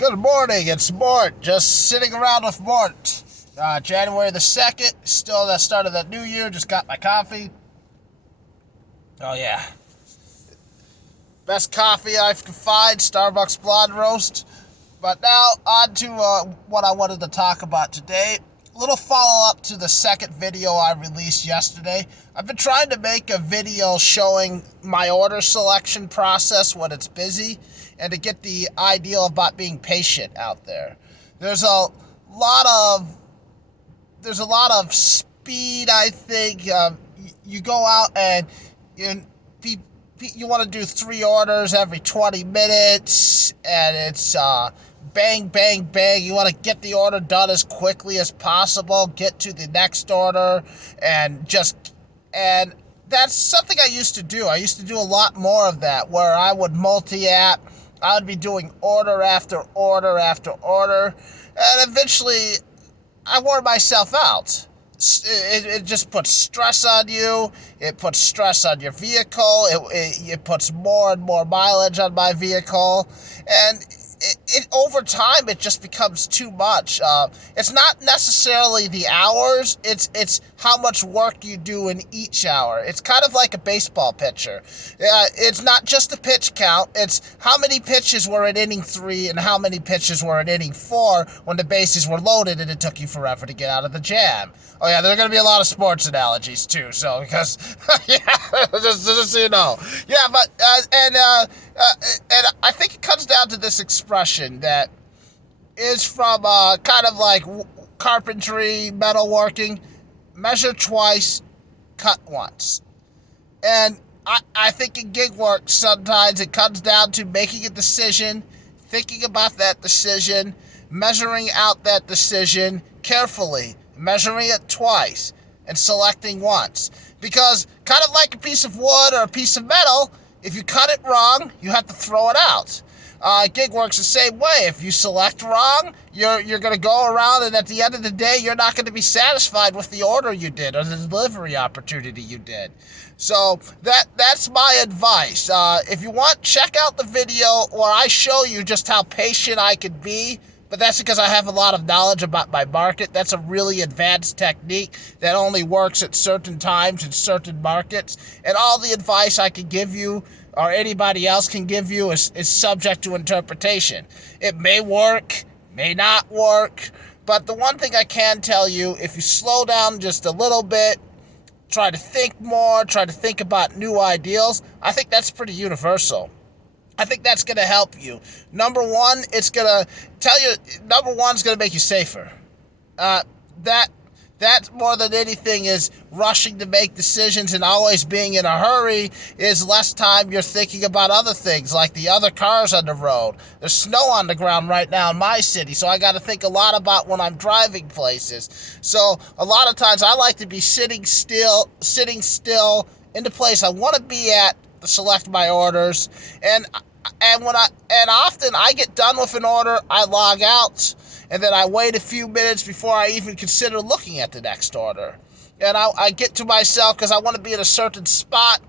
Good morning, it's Mort. Just sitting around with Mort. January the 2nd, still the start of the new year. Just got my coffee. Oh, yeah. Best coffee I can find, Starbucks Blonde Roast. But now, on to what I wanted to talk about today. A little follow-up to the second video I released yesterday. I've been trying to make a video showing my order selection process when it's busy, and to get the idea about being patient out there. There's a lot of speed, I think. You go out and you want to do 3 orders every 20 minutes, and it's bang, bang, bang. You want to get the order done as quickly as possible, get to the next order, and that's something I used to do. I used to do a lot more of that, where I would multi-app. I would be doing order after order after order, and eventually I wore myself out. It just puts stress on you. It puts stress on your vehicle. It puts more and more mileage on my vehicle, and over time it just becomes too much. It's not necessarily the hours. It's how much work you do in each hour. It's kind of like a baseball pitcher. It's not just the pitch count. It's how many pitches were in inning 3 and how many pitches were in inning 4 when the bases were loaded and it took you forever to get out of the jam. Oh yeah, there are going to be a lot of sports analogies too. So because yeah, just so you know, yeah, but and I think it comes down to this expression that is from kind of like carpentry, metalworking: measure twice, cut once. And I think in gig work sometimes it comes down to making a decision, thinking about that decision, measuring out that decision carefully, measuring it twice, and selecting once. Because kind of like a piece of wood or a piece of metal, if you cut it wrong, you have to throw it out. Gig works the same way. If you select wrong, you're going to go around, and at the end of the day, you're not going to be satisfied with the order you did or the delivery opportunity you did. So that's my advice. If you want, check out the video where I show you just how patient I could be. But that's because I have a lot of knowledge about my market. That's a really advanced technique that only works at certain times in certain markets. And all the advice I can give you or anybody else can give you is subject to interpretation. It may work, may not work. But the one thing I can tell you, if you slow down just a little bit, try to think more, try to think about new ideals, I think that's pretty universal. I think that's going to help you. Number one, it's going to make you safer. That more than anything is rushing to make decisions and always being in a hurry is less time you're thinking about other things, like the other cars on the road. There's snow on the ground right now in my city, so I got to think a lot about when I'm driving places. So a lot of times I like to be sitting still in the place I want to be at to select my orders, and often I get done with an order, I log out, and then I wait a few minutes before I even consider looking at the next order. And I get to myself because I want to be in a certain spot,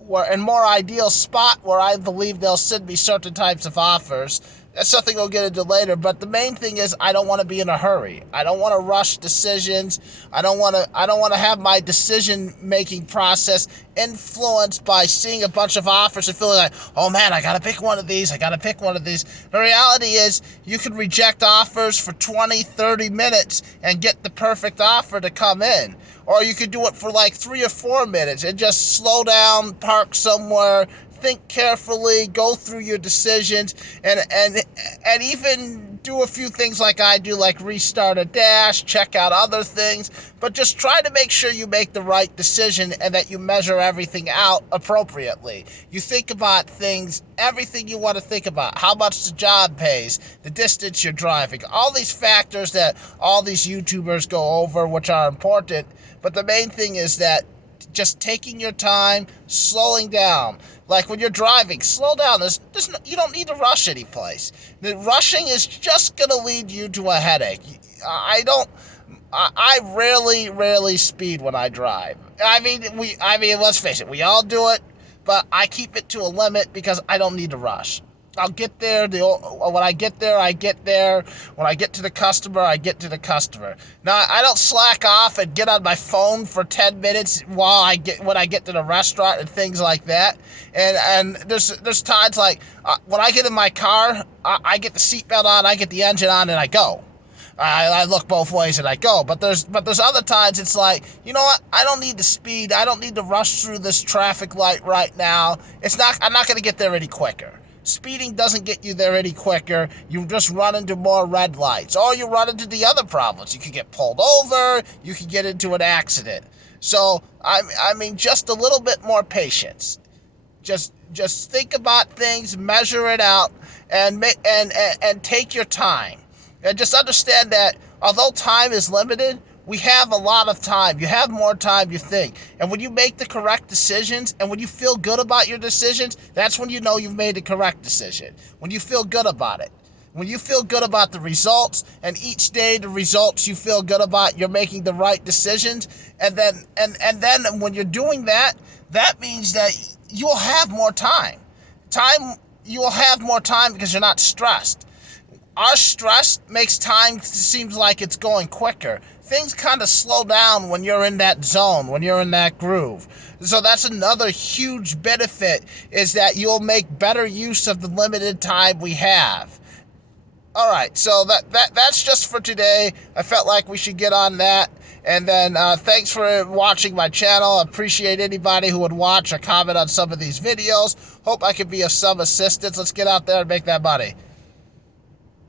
more ideal spot where I believe they'll send me certain types of offers. That's something we'll get into later, but the main thing is I don't want to be in a hurry. I don't want to rush decisions. I don't want to have my decision-making process influenced by seeing a bunch of offers and feeling like, oh man, I got to pick one of these. The reality is you can reject offers for 20, 30 minutes and get the perfect offer to come in. Or you could do it for like 3 or 4 minutes and just slow down, park somewhere, think carefully, go through your decisions, and even do a few things like I do, like restart a dash, check out other things, but just try to make sure you make the right decision and that you measure everything out appropriately. You think about things, everything you want to think about, how much the job pays, the distance you're driving, all these factors that all these YouTubers go over, which are important, but the main thing is that just taking your time, slowing down. Like when you're driving, slow down. You don't need to rush any place. The rushing is just going to lead you to a headache. I rarely speed when I drive. I mean, let's face it, we all do it, but I keep it to a limit because I don't need to rush. I'll get there. When I get there, I get there. When I get to the customer, I get to the customer. Now, I don't slack off and get on my phone for 10 minutes when I get to the restaurant and things like that. And there's times like when I get in my car, I get the seatbelt on, I get the engine on, and I go. I look both ways and I go. But there's other times it's like, you know what? I don't need to speed. I don't need to rush through this traffic light right now. I'm not going to get there any quicker. Speeding doesn't get you there any quicker. You just run into more red lights. Or you run into the other problems. You could get pulled over. You could get into an accident. So, I mean, just a little bit more patience. Just think about things, measure it out, and take your time. And just understand that although time is limited, we have a lot of time. You have more time you think. And when you make the correct decisions and when you feel good about your decisions, that's when you know you've made the correct decision. When you feel good about it. When you feel good about the results, and each day the results you feel good about, you're making the right decisions. And then when you're doing that, that means that you'll have more time. You'll have more time because you're not stressed. Our stress makes time seems like it's going quicker. Things kind of slow down when you're in that zone, when you're in that groove. So that's another huge benefit, is that you'll make better use of the limited time we have. All right, so that's just for today. I felt like we should get on that. And then thanks for watching my channel. I appreciate anybody who would watch or comment on some of these videos. Hope I can be of some assistance. Let's get out there and make that money.